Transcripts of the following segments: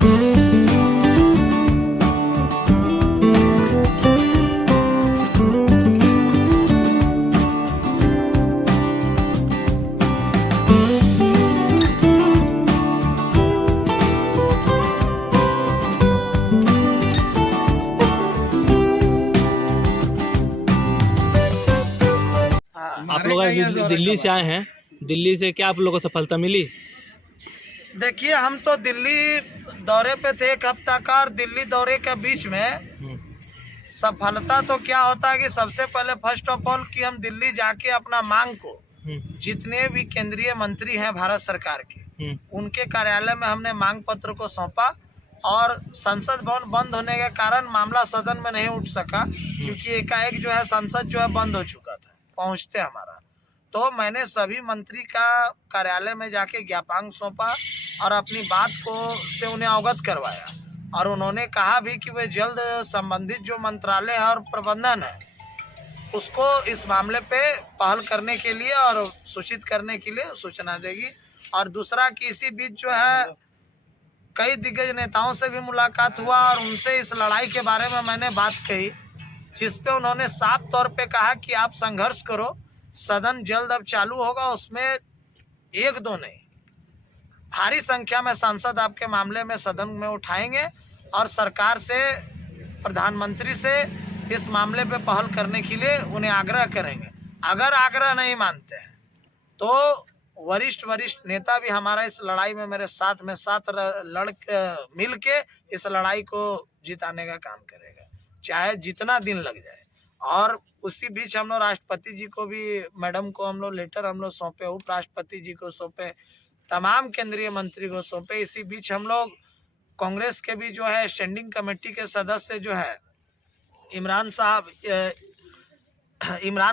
आप लोग आज दिल्ली से आए हैं, दिल्ली से क्या आप लोगों को सफलता मिली? देखिए, हम तो दिल्ली दौरे पे थे 1 हफ्ता का, और दिल्ली दौरे के बीच में सफलता तो क्या होता है कि सबसे पहले फर्स्ट ऑफ ऑल कि हम दिल्ली जाके अपना मांग को जितने भी केंद्रीय मंत्री हैं भारत सरकार के, उनके कार्यालय में हमने मांग पत्र को सौंपा। और संसद भवन बंद होने के कारण मामला सदन में नहीं उठ सका, क्योंकि एकाएक जो है संसद जो है बंद हो चुका था पहुंचते हमारा। तो मैंने सभी मंत्री का कार्यालय में जाके ज्ञापन सौंपा और अपनी बात को से उन्हें अवगत करवाया, और उन्होंने कहा भी कि वे जल्द संबंधित जो मंत्रालय है और प्रबंधन है उसको इस मामले पे पहल करने के लिए और सूचित करने के लिए सूचना देगी। और दूसरा कि इसी बीच जो है कई दिग्गज नेताओं से भी मुलाकात हुआ और उनसे इस लड़ाई के बारे में मैंने बात कही, जिस पे उन्होंने साफ तौर पे कहा कि आप संघर्ष करो, सदन जल्द अब चालू होगा, उसमें 1-2 नहीं भारी संख्या में सांसद आपके मामले में सदन में उठाएंगे और सरकार से, प्रधानमंत्री से इस मामले पे पहल करने के लिए उन्हें आग्रह करेंगे। अगर आग्रह नहीं मानते हैं तो वरिष्ठ नेता भी हमारा इस लड़ाई में मेरे साथ मिल के इस लड़ाई को जिताने का काम करेगा, चाहे जितना दिन लग जाए। और उसी बीच हम लोग राष्ट्रपति जी को भी, मैडम को हम लोग लेटर हम लोग सौंपे, उपराष्ट्रपति जी को सौंपे, तमाम केंद्रीय मंत्री को सौंपे। इसी बीच हम लोग कांग्रेस के भी जो है स्टैंडिंग कमेटी के सदस्य जो है इमरान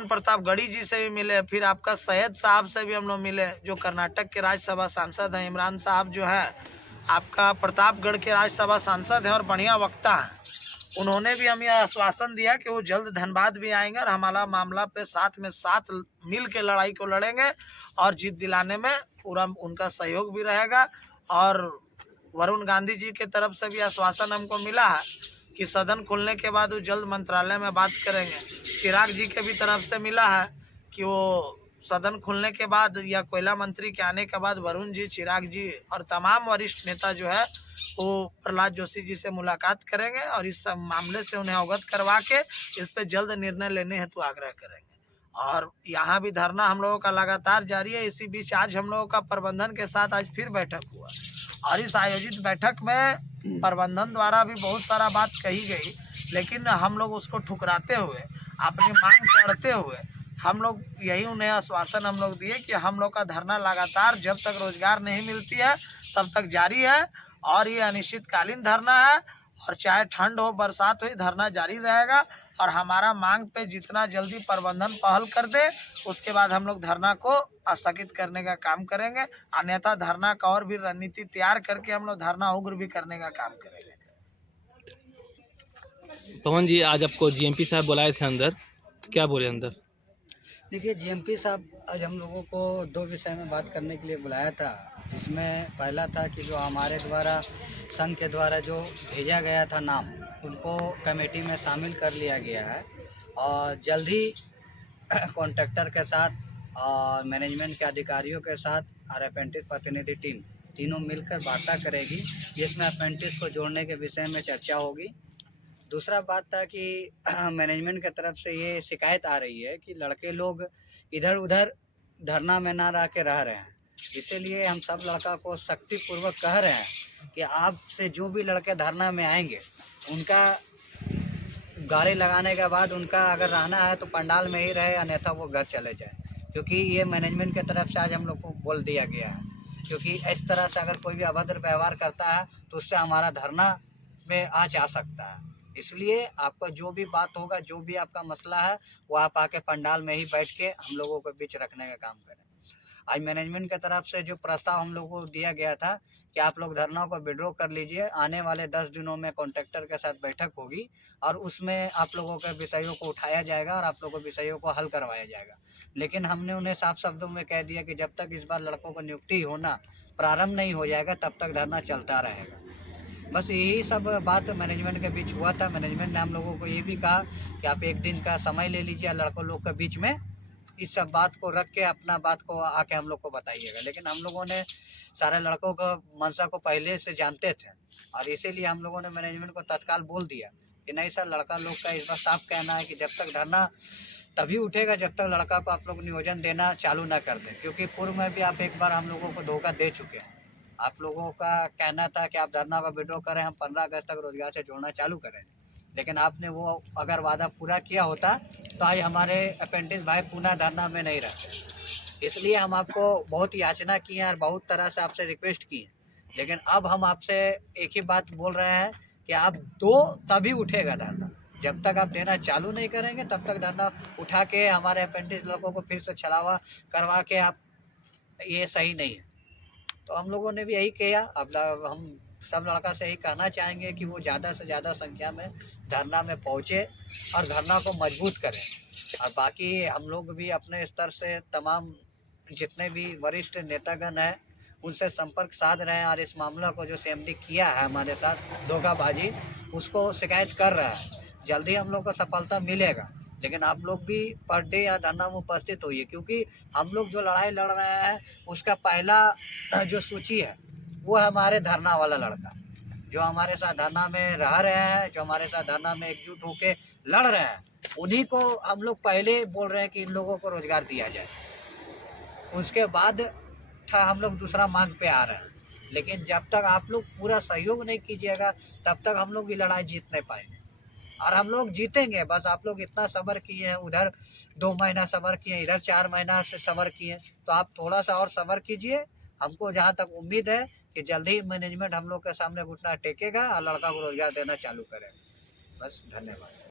प्रताप गढ़ी जी से भी मिले, फिर आपका सैयद साहब से भी हम लोग मिले जो कर्नाटक के राज्यसभा सांसद हैं। इमरान साहब जो है आपका प्रतापगढ़ के राज्यसभा सांसद हैं और बढ़िया वक्ता हैं। उन्होंने भी हमें आश्वासन दिया कि वो जल्द धनबाद भी आएंगे और हमारा मामला पे साथ मिल के लड़ाई को लड़ेंगे और जीत दिलाने में पूरा उनका सहयोग भी रहेगा। और वरुण गांधी जी के तरफ से भी आश्वासन हमको मिला है कि सदन खुलने के बाद वो जल्द मंत्रालय में बात करेंगे। चिराग जी के भी तरफ से मिला है कि वो सदन खुलने के बाद या कोयला मंत्री के आने के बाद वरुण जी, चिराग जी और तमाम वरिष्ठ नेता जो है वो प्रहलाद जोशी जी से मुलाकात करेंगे और इस मामले से उन्हें अवगत करवा के इस पे जल्द निर्णय लेने हेतु आग्रह करेंगे। और यहाँ भी धरना हम लोगों का लगातार जारी है। इसी बीच आज हम लोगों का प्रबंधन के साथ आज फिर बैठक हुआ और इस आयोजित बैठक में प्रबंधन द्वारा भी बहुत सारा बात कही गई, लेकिन हम लोग उसको ठुकराते हुए, अपनी मांग करते हुए हम लोग यही उन्हें आश्वासन हम लोग दिए कि हम लोग का धरना लगातार जब तक रोजगार नहीं मिलती है तब तक जारी है और ये अनिश्चितकालीन धरना है और चाहे ठंड हो बरसात हो धरना जारी रहेगा। और हमारा मांग पे जितना जल्दी प्रबंधन पहल कर दे उसके बाद हम लोग धरना को स्थगित करने का काम करेंगे, अन्यथा धरना का और भी रणनीति तैयार करके हम लोग धरना उग्र भी करने का काम करेंगे। पवन जी, आज आपको जीएमपी साहब बुलाए थे अंदर, क्या बोले अंदर? देखिए, जीएमपी साहब आज हम लोगों को 2 विषय में बात करने के लिए बुलाया था, जिसमें पहला था कि जो हमारे द्वारा संघ के द्वारा जो भेजा गया था नाम, उनको कमेटी में शामिल कर लिया गया है और जल्द ही कॉन्ट्रैक्टर के साथ और मैनेजमेंट के अधिकारियों के साथ और अप्रेंटिस प्रतिनिधि टीम तीनों मिलकर वार्ता करेगी, जिसमें अप्रेंटिस को जोड़ने के विषय में चर्चा होगी। दूसरा बात था कि मैनेजमेंट की तरफ से ये शिकायत आ रही है कि लड़के लोग इधर उधर धरना में ना रह के रह रहे हैं, इसीलिए हम सब लड़का को शक्तिपूर्वक कह रहे हैं कि आपसे जो भी लड़के धरना में आएंगे उनका गाड़ी लगाने के बाद उनका अगर रहना है तो पंडाल में ही रहे, अन्यथा वो घर चले जाए, क्योंकि ये मैनेजमेंट की तरफ से आज हम लोग को बोल दिया गया है। क्योंकि इस तरह से अगर कोई भी अभद्र व्यवहार करता है तो उससे हमारा धरना में आँच आ सकता है। इसलिए आपका जो भी बात होगा, जो भी आपका मसला है, वो आप आके पंडाल में ही बैठ के हम लोगों के बीच रखने का काम करें। आज मैनेजमेंट की तरफ से जो प्रस्ताव हम लोगों को दिया गया था कि आप लोग धरना को विड्रॉ कर लीजिए, आने वाले 10 दिनों में कॉन्ट्रैक्टर के साथ बैठक होगी और उसमें आप लोगों के विषयों को उठाया जाएगा और आप लोगों के विषयों को हल करवाया जाएगा। लेकिन हमने उन्हें साफ शब्दों में कह दिया कि जब तक इस बार लड़कों को नियुक्ति होना प्रारंभ नहीं हो जाएगा तब तक धरना चलता रहेगा। बस यही सब बात मैनेजमेंट के बीच हुआ था। मैनेजमेंट ने हम लोगों को ये भी कहा कि आप एक दिन का समय ले लीजिए लड़कों लोग के बीच में, इस सब बात को रख के अपना बात को आके हम लोग को बताइएगा। लेकिन हम लोगों ने सारे लड़कों को मंशा को पहले से जानते थे और इसीलिए हम लोगों ने मैनेजमेंट को तत्काल बोल दिया कि नहीं सर, लड़का लोग का इस बार साफ कहना है कि जब तक धरना तभी उठेगा जब तक लड़का को आप लोग नियोजन देना चालू ना कर दें, क्योंकि पूर्व में भी आप एक बार हम लोगों को धोखा दे चुके हैं। आप लोगों का कहना था कि आप धरना का विड्रॉ करें, हम 15 अगस्त तक रोजगार से जोड़ना चालू करें, लेकिन आपने वो अगर वादा पूरा किया होता तो आज हमारे अप्रेंटिस भाई पुनः धरना में नहीं रहते। इसलिए हम आपको बहुत याचना की है और बहुत तरह से आपसे रिक्वेस्ट की है, लेकिन अब हम आपसे एक ही बात बोल रहे हैं कि आप दो तभी उठेगा धरना। जब तक आप देना चालू नहीं करेंगे तब तक धरना उठा के हमारे अप्रेंटिस लोगों को फिर से छलावा करवा के आप, ये सही नहीं है। तो हम लोगों ने भी यही किया। अब हम सब लड़का से यही कहना चाहेंगे कि वो ज़्यादा से ज़्यादा संख्या में धरना में पहुँचे और धरना को मजबूत करें। और बाकी हम लोग भी अपने स्तर से तमाम जितने भी वरिष्ठ नेतागण हैं उनसे संपर्क साध रहे हैं और इस मामला को जो सीएमडी किया है हमारे साथ धोखाबाजी, उसको शिकायत कर रहा है। जल्दी हम लोग को सफलता मिलेगा, लेकिन आप लोग भी पर डे या धरना में उपस्थित होइए, क्योंकि हम लोग जो लड़ाई लड़ रहे हैं उसका पहला जो सूची है वो है हमारे धरना वाला लड़का, जो हमारे साथ धरना में रह रहे हैं, जो हमारे साथ धरना में एकजुट होके लड़ रहे हैं, उन्हीं को हम लोग पहले बोल रहे हैं कि इन लोगों को रोजगार दिया जाए। उसके बाद हम लोग दूसरा मांग पे आ रहे हैं, लेकिन जब तक आप लोग पूरा सहयोग नहीं कीजिएगा तब तक हम लोग ये लड़ाई जीत नहीं पाएंगे। और हम लोग जीतेंगे, बस आप लोग इतना सब्र किए हैं, उधर 2 महीना सब्र किए, इधर 4 महीना से सब्र किए, तो आप थोड़ा सा और सब्र कीजिए। हमको जहाँ तक उम्मीद है कि जल्दी ही मैनेजमेंट हम लोग के सामने घुटना टेकेगा और लड़का को रोजगार देना चालू करेगा। बस, धन्यवाद।